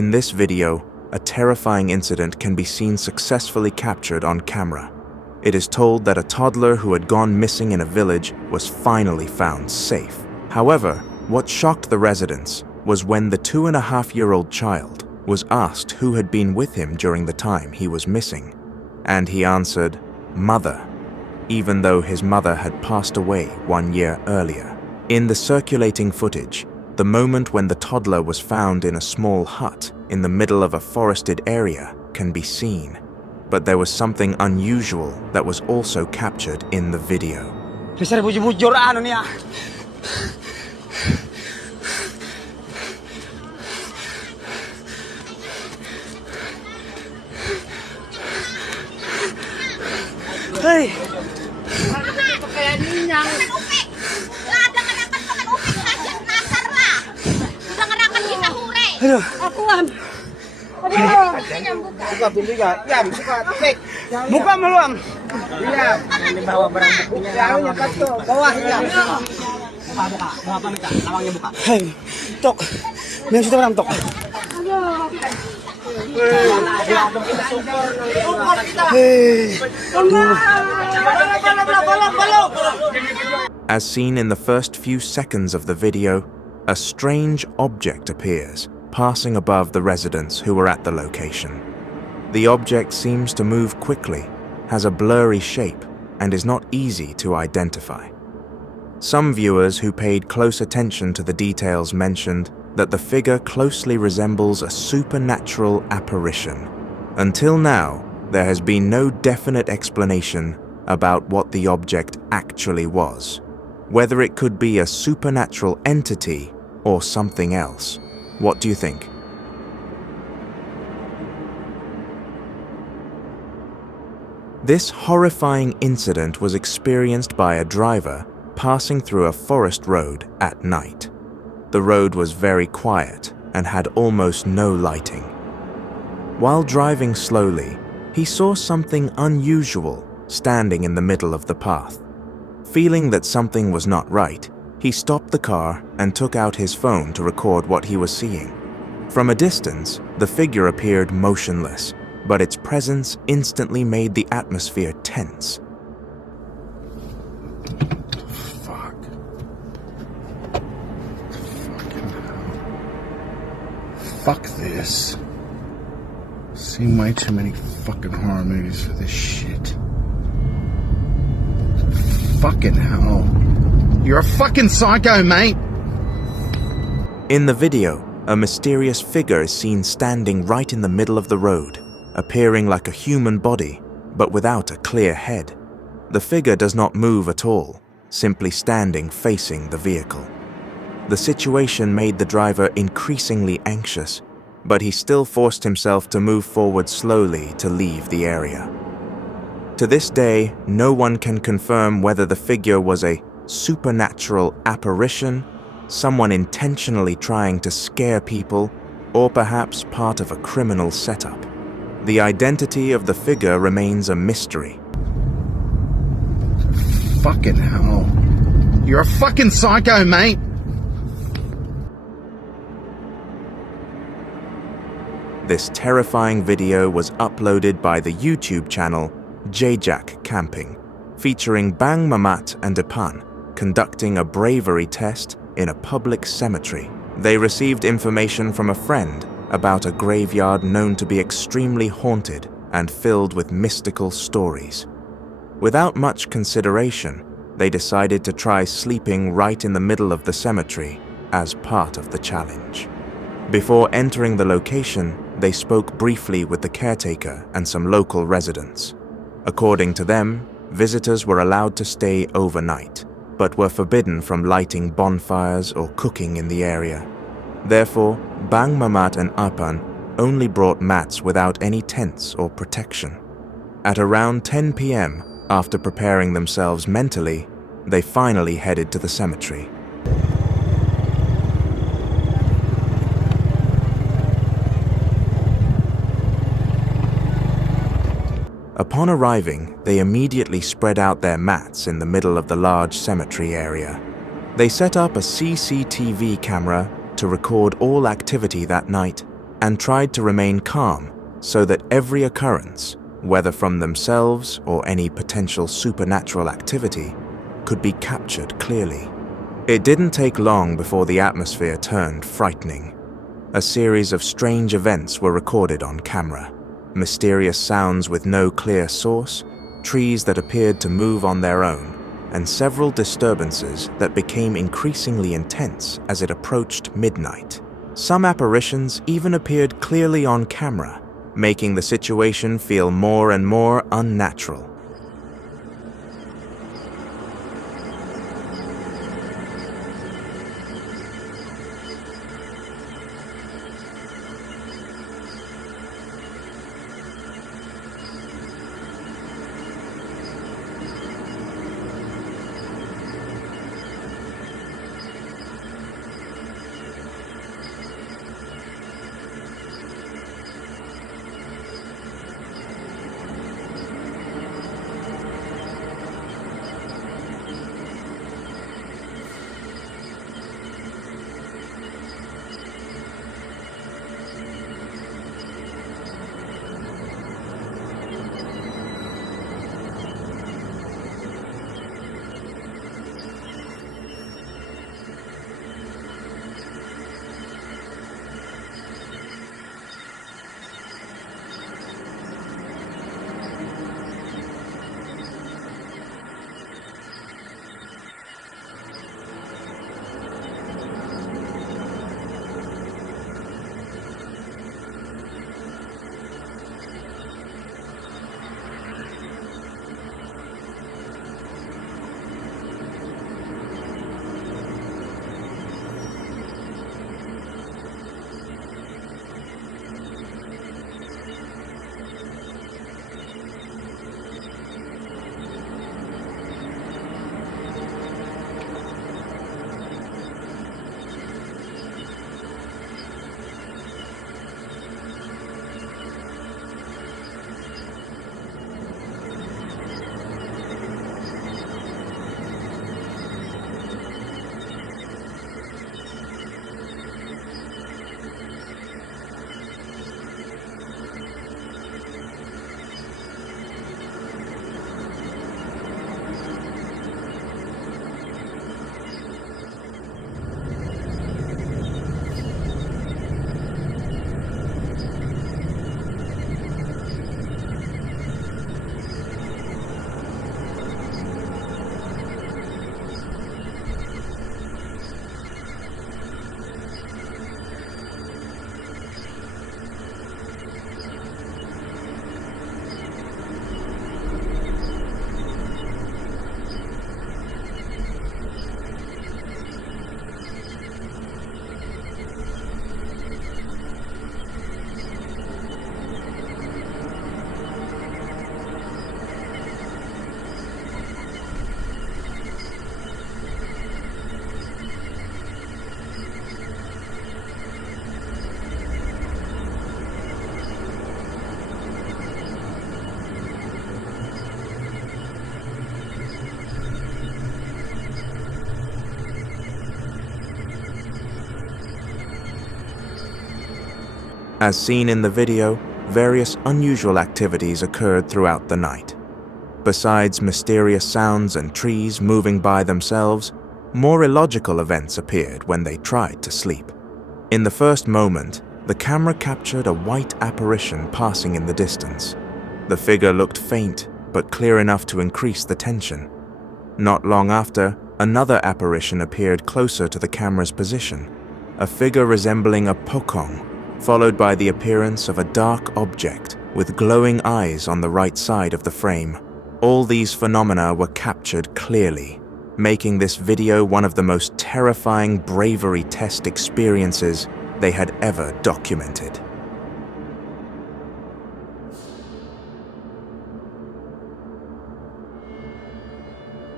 In this video, a terrifying incident can be seen successfully captured on camera. It is told that a toddler who had gone missing in a village was finally found safe. However, what shocked the residents was when the 2.5-year-old child was asked who had been with him during the time he was missing, and he answered, "Mother," even though his mother had passed away 1 year earlier. In the circulating footage, the moment when the toddler was found in a small hut in the middle of a forested area can be seen, but there was something unusual that was also captured in the video. Hey! Aduh. Akuan. Aduh. Buka pintunya. Diam, buka. Cek. Buka meluam. Diam. Ini bawa barang buktinya. Jauhnya betul. Bawah ya. Buka. Mau apa minta? Lawangnya buka. Hei. Tok. Yang sudah orang tok. As seen in the first few seconds of the video, a strange object appears, passing above the residents who were at the location. The object seems to move quickly, has a blurry shape, and is not easy to identify. Some viewers who paid close attention to the details mentioned that the figure closely resembles a supernatural apparition. Until now, there has been no definite explanation about what the object actually was, whether it could be a supernatural entity or something else. What do you think? This horrifying incident was experienced by a driver passing through a forest road at night. The road was very quiet and had almost no lighting. While driving slowly, he saw something unusual standing in the middle of the path. Feeling that something was not right, he stopped the car and took out his phone to record what he was seeing. From a distance, the figure appeared motionless, but its presence instantly made the atmosphere tense. Fuck. Fuck this. Seen way too many fucking horror movies for this shit. Fucking hell. You're a fucking psycho, mate! In the video, a mysterious figure is seen standing right in the middle of the road, appearing like a human body, but without a clear head. The figure does not move at all, simply standing facing the vehicle. The situation made the driver increasingly anxious, but he still forced himself to move forward slowly to leave the area. To this day, no one can confirm whether the figure was a supernatural apparition, someone intentionally trying to scare people, or perhaps part of a criminal setup. The identity of the figure remains a mystery. Fucking hell. You're a fucking psycho, mate! This terrifying video was uploaded by the YouTube channel Jejak Camping, featuring Bang Mamat and Ipan conducting a bravery test in a public cemetery. They received information from a friend about a graveyard known to be extremely haunted and filled with mystical stories. Without much consideration, they decided to try sleeping right in the middle of the cemetery as part of the challenge. Before entering the location, they spoke briefly with the caretaker and some local residents. According to them, visitors were allowed to stay overnight, but were forbidden from lighting bonfires or cooking in the area. Therefore, Bang Mamat and Apan only brought mats without any tents or protection. At around 10 p.m., after preparing themselves mentally, they finally headed to the cemetery. Upon arriving, they immediately spread out their mats in the middle of the large cemetery area. They set up a CCTV camera to record all activity that night and tried to remain calm so that every occurrence, whether from themselves or any potential supernatural activity, could be captured clearly. It didn't take long before the atmosphere turned frightening. A series of strange events were recorded on camera. Mysterious sounds with no clear source, trees that appeared to move on their own, and several disturbances that became increasingly intense as it approached midnight. Some apparitions even appeared clearly on camera, making the situation feel more and more unnatural. As seen in the video, various unusual activities occurred throughout the night. Besides mysterious sounds and trees moving by themselves, more illogical events appeared when they tried to sleep. In the first moment, the camera captured a white apparition passing in the distance. The figure looked faint, but clear enough to increase the tension. Not long after, another apparition appeared closer to the camera's position, a figure resembling a pocong, followed by the appearance of a dark object with glowing eyes on the right side of the frame. All these phenomena were captured clearly, making this video one of the most terrifying bravery test experiences they had ever documented.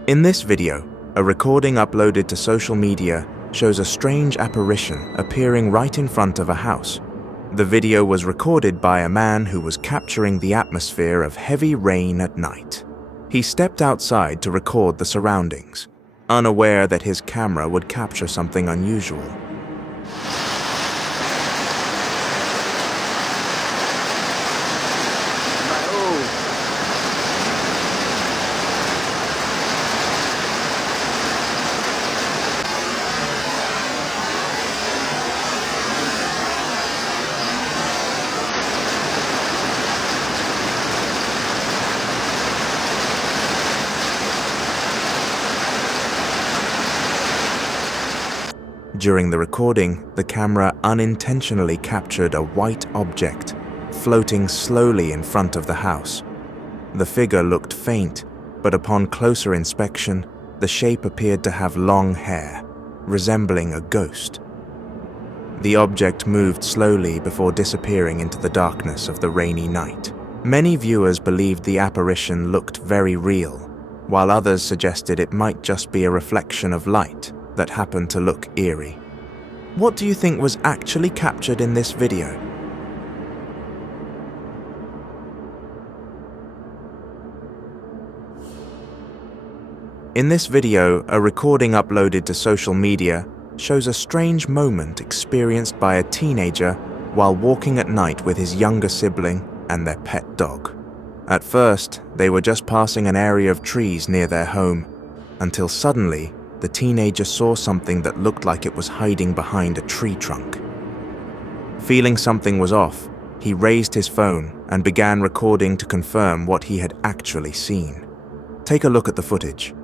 In this video, a recording uploaded to social media shows a strange apparition appearing right in front of a house. The video was recorded by a man who was capturing the atmosphere of heavy rain at night. He stepped outside to record the surroundings, unaware that his camera would capture something unusual. During the recording, the camera unintentionally captured a white object floating slowly in front of the house. The figure looked faint, but upon closer inspection, the shape appeared to have long hair, resembling a ghost. The object moved slowly before disappearing into the darkness of the rainy night. Many viewers believed the apparition looked very real, while others suggested it might just be a reflection of light that happened to look eerie. What do you think was actually captured in this video? In this video, a recording uploaded to social media shows a strange moment experienced by a teenager while walking at night with his younger sibling and their pet dog. At first, they were just passing an area of trees near their home, until suddenly, the teenager saw something that looked like it was hiding behind a tree trunk. Feeling something was off, he raised his phone and began recording to confirm what he had actually seen. Take a look at the footage.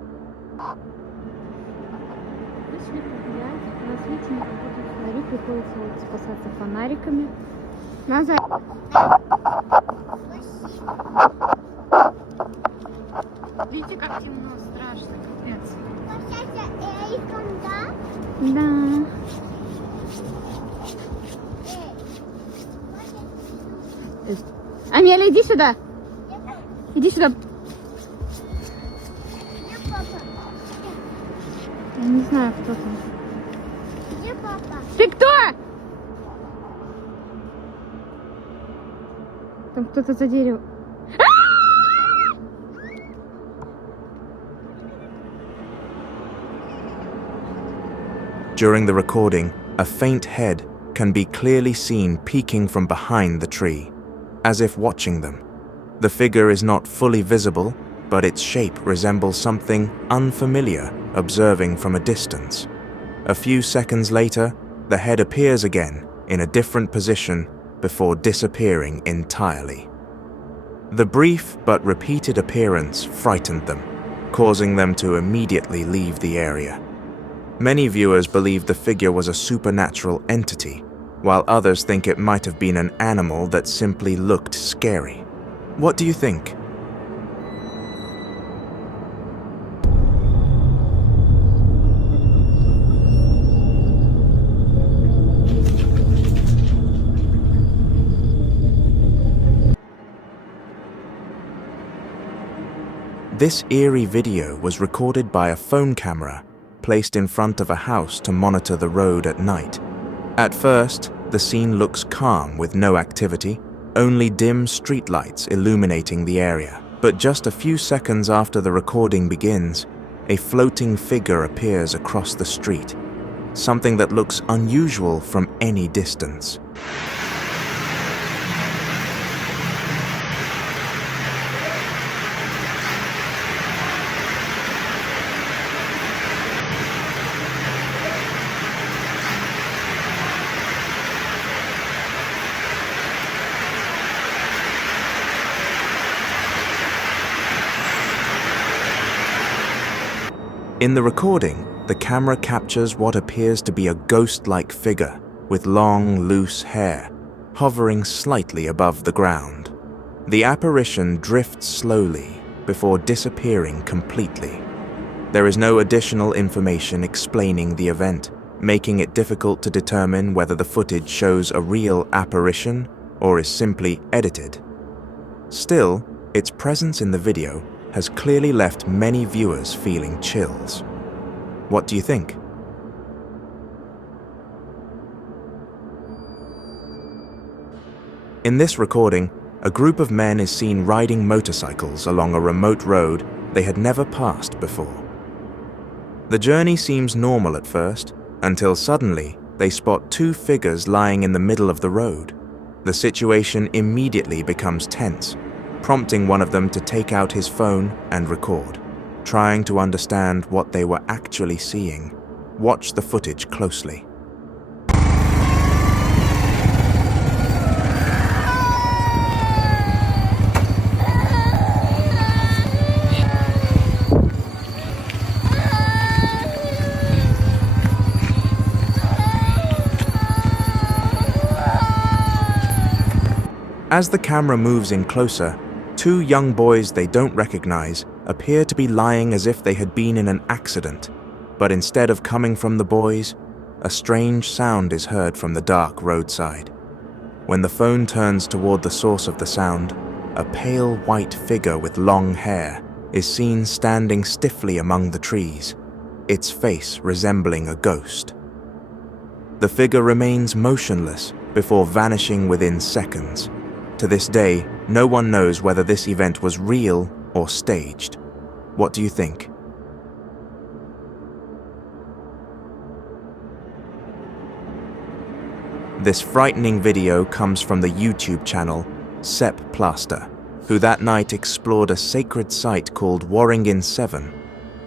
Приходится вот спасаться фонариками. Назад. Видите, как темно, страшно, капец. Да. Амелия, иди сюда. Иди сюда. Я не знаю, кто там. Ты кто? Там кто-то за деревом. During the recording, a faint head can be clearly seen peeking from behind the tree, as if watching them. The figure is not fully visible, but its shape resembles something unfamiliar observing from a distance. A few seconds later, the head appears again in a different position before disappearing entirely. The brief but repeated appearance frightened them, causing them to immediately leave the area. Many viewers believe the figure was a supernatural entity, while others think it might have been an animal that simply looked scary. What do you think? This eerie video was recorded by a phone camera placed in front of a house to monitor the road at night. At first, the scene looks calm with no activity, only dim streetlights illuminating the area. But just a few seconds after the recording begins, a floating figure appears across the street, something that looks unusual from any distance. In the recording, the camera captures what appears to be a ghost-like figure with long, loose hair, hovering slightly above the ground. The apparition drifts slowly before disappearing completely. There is no additional information explaining the event, making it difficult to determine whether the footage shows a real apparition or is simply edited. Still, its presence in the video has clearly left many viewers feeling chills. What do you think? In this recording, a group of men is seen riding motorcycles along a remote road they had never passed before. The journey seems normal at first, until suddenly they spot two figures lying in the middle of the road. The situation immediately becomes tense, prompting one of them to take out his phone and record. Trying to understand what they were actually seeing, watch the footage closely. As the camera moves in closer, two young boys they don't recognize appear to be lying as if they had been in an accident, but instead of coming from the boys, a strange sound is heard from the dark roadside. When the phone turns toward the source of the sound, a pale white figure with long hair is seen standing stiffly among the trees, its face resembling a ghost. The figure remains motionless before vanishing within seconds. To this day, no one knows whether this event was real or staged. What do you think? This frightening video comes from the YouTube channel Sepp Plaster, who that night explored a sacred site called Waringin 7,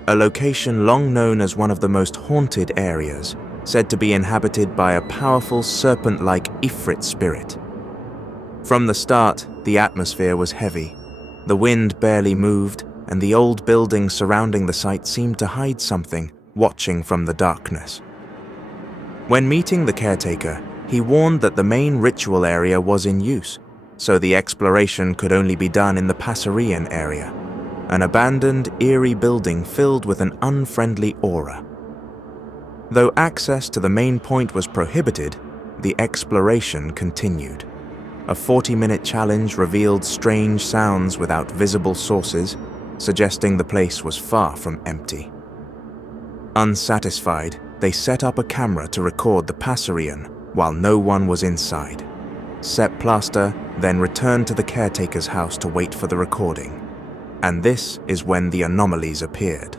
a location long known as one of the most haunted areas, said to be inhabited by a powerful serpent-like Ifrit spirit. From the start, the atmosphere was heavy. The wind barely moved, and the old buildings surrounding the site seemed to hide something, watching from the darkness. When meeting the caretaker, he warned that the main ritual area was in use, so the exploration could only be done in the Passerian area, an abandoned, eerie building filled with an unfriendly aura. Though access to the main point was prohibited, the exploration continued. A 40-minute challenge revealed strange sounds without visible sources, suggesting the place was far from empty. Unsatisfied, they set up a camera to record the Passerian while no one was inside. Sepp Plaster then returned to the caretaker's house to wait for the recording. And this is when the anomalies appeared.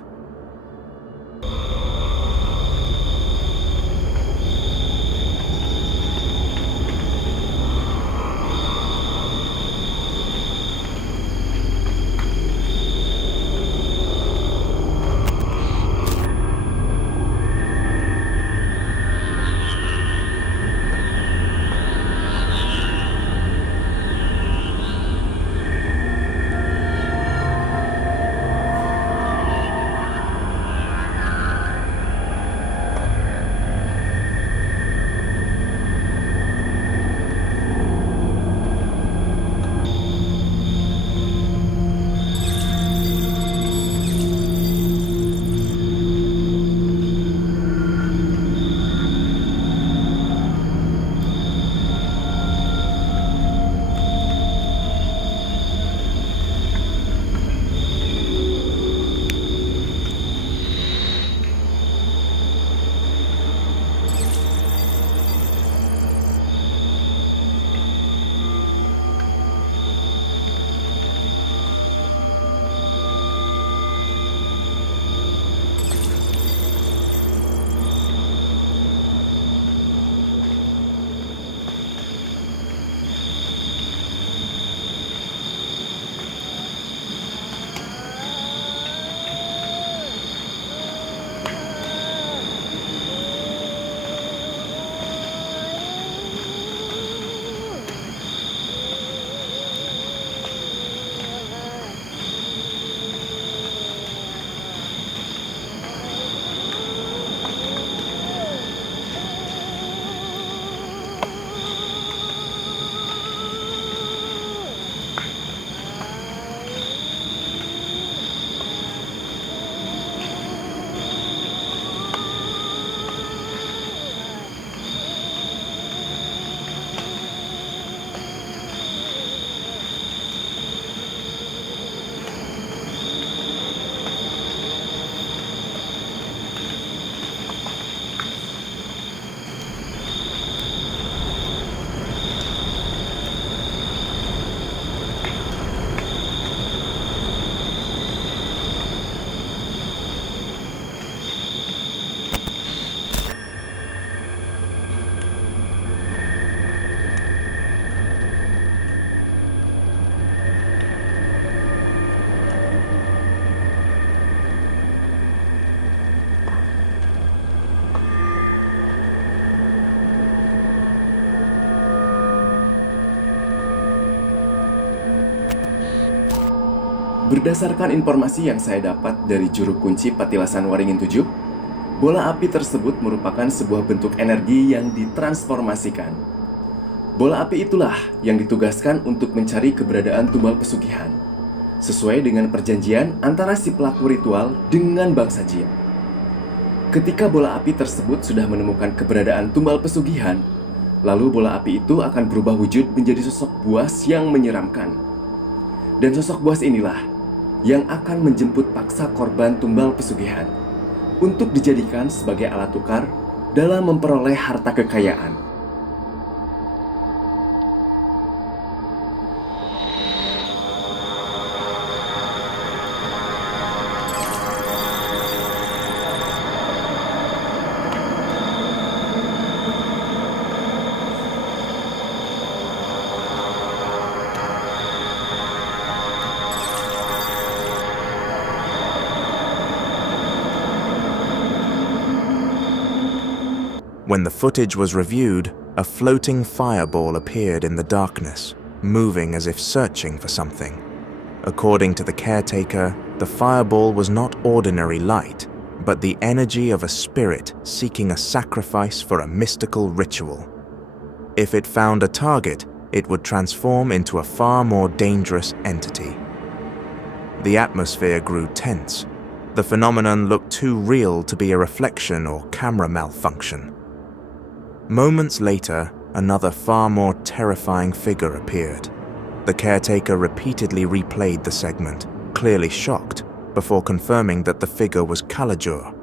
Berdasarkan informasi yang saya dapat dari juru kunci Patilasan Waringin 7, bola api tersebut merupakan sebuah bentuk energi yang ditransformasikan. Bola api itulah yang ditugaskan untuk mencari keberadaan tumbal pesugihan, sesuai dengan perjanjian antara si pelaku ritual dengan bangsa jin. Ketika bola api tersebut sudah menemukan keberadaan tumbal pesugihan, lalu bola api itu akan berubah wujud menjadi sosok buas yang menyeramkan. Dan sosok buas inilah yang akan menjemput paksa korban tumbal pesugihan untuk dijadikan sebagai alat tukar dalam memperoleh harta kekayaan. When the footage was reviewed, a floating fireball appeared in the darkness, moving as if searching for something. According to the caretaker, the fireball was not ordinary light, but the energy of a spirit seeking a sacrifice for a mystical ritual. If it found a target, it would transform into a far more dangerous entity. The atmosphere grew tense. The phenomenon looked too real to be a reflection or camera malfunction. Moments later, another far more terrifying figure appeared. The caretaker repeatedly replayed the segment, clearly shocked, before confirming that the figure was Kalajur,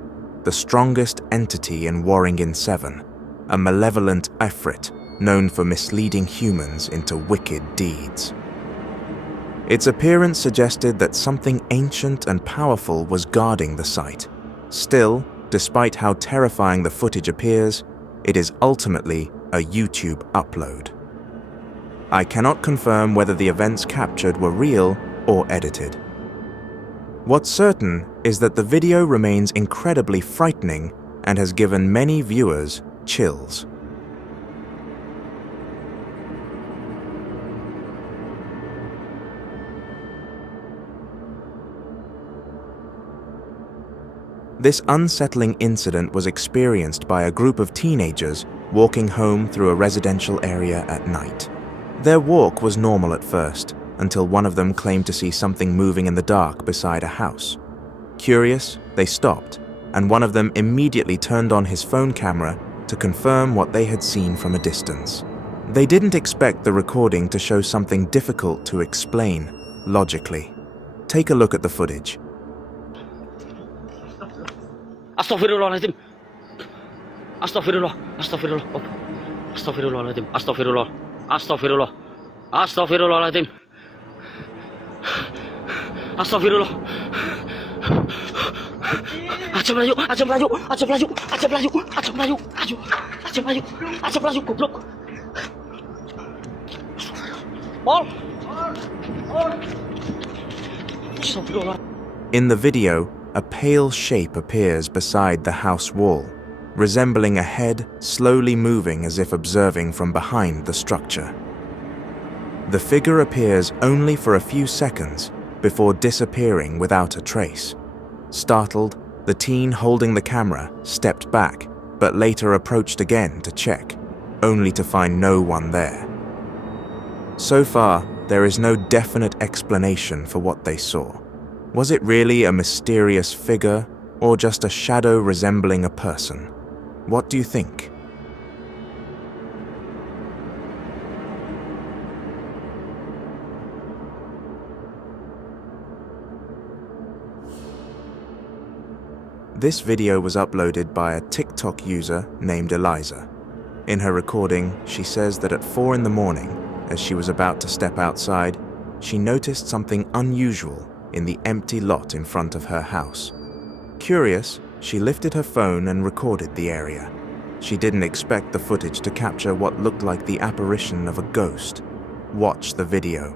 the strongest entity in Waringin 7, a malevolent Ifrit known for misleading humans into wicked deeds. Its appearance suggested that something ancient and powerful was guarding the site. Still, despite how terrifying the footage appears, it is ultimately a YouTube upload. I cannot confirm whether the events captured were real or edited. What's certain is that the video remains incredibly frightening and has given many viewers chills. This unsettling incident was experienced by a group of teenagers walking home through a residential area at night. Their walk was normal at first, until one of them claimed to see something moving in the dark beside a house. Curious, they stopped, and one of them immediately turned on his phone camera to confirm what they had seen from a distance. They didn't expect the recording to show something difficult to explain logically. Take a look at the footage. Astaghfirullahaladzim. Astagfirullah. Astagfirullah. Astagfirullahaladzim. Astagfirullah. Astagfirullah. Astagfirullahaladzim. Astagfirullah. Aja melayu, aja melayu, aja melayu, aja melayu, aja melayu, aja melayu, aja melayu, goblok. Pol. Astagfirullah. In the video, a pale shape appears beside the house wall, resembling a head slowly moving as if observing from behind the structure. The figure appears only for a few seconds before disappearing without a trace. Startled, the teen holding the camera stepped back, but later approached again to check, only to find no one there. So far, there is no definite explanation for what they saw. Was it really a mysterious figure, or just a shadow resembling a person? What do you think? This video was uploaded by a TikTok user named Eliza. In her recording, she says that at 4 in the morning, as she was about to step outside, she noticed something unusual in the empty lot in front of her house. Curious, she lifted her phone and recorded the area. She didn't expect the footage to capture what looked like the apparition of a ghost. Watch the video.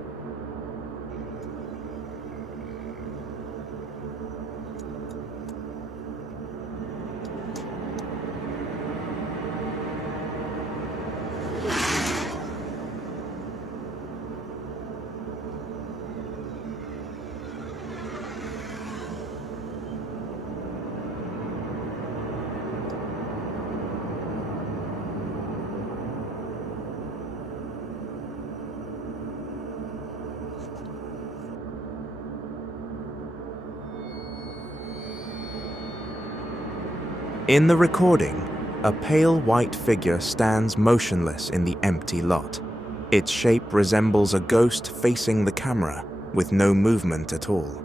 In the recording, a pale white figure stands motionless in the empty lot. Its shape resembles a ghost facing the camera, with no movement at all.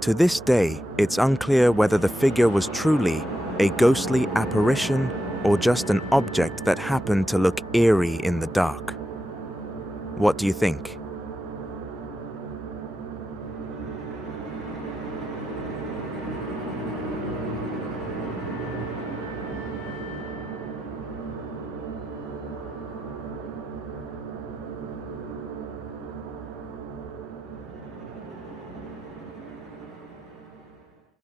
To this day, it's unclear whether the figure was truly a ghostly apparition or just an object that happened to look eerie in the dark. What do you think?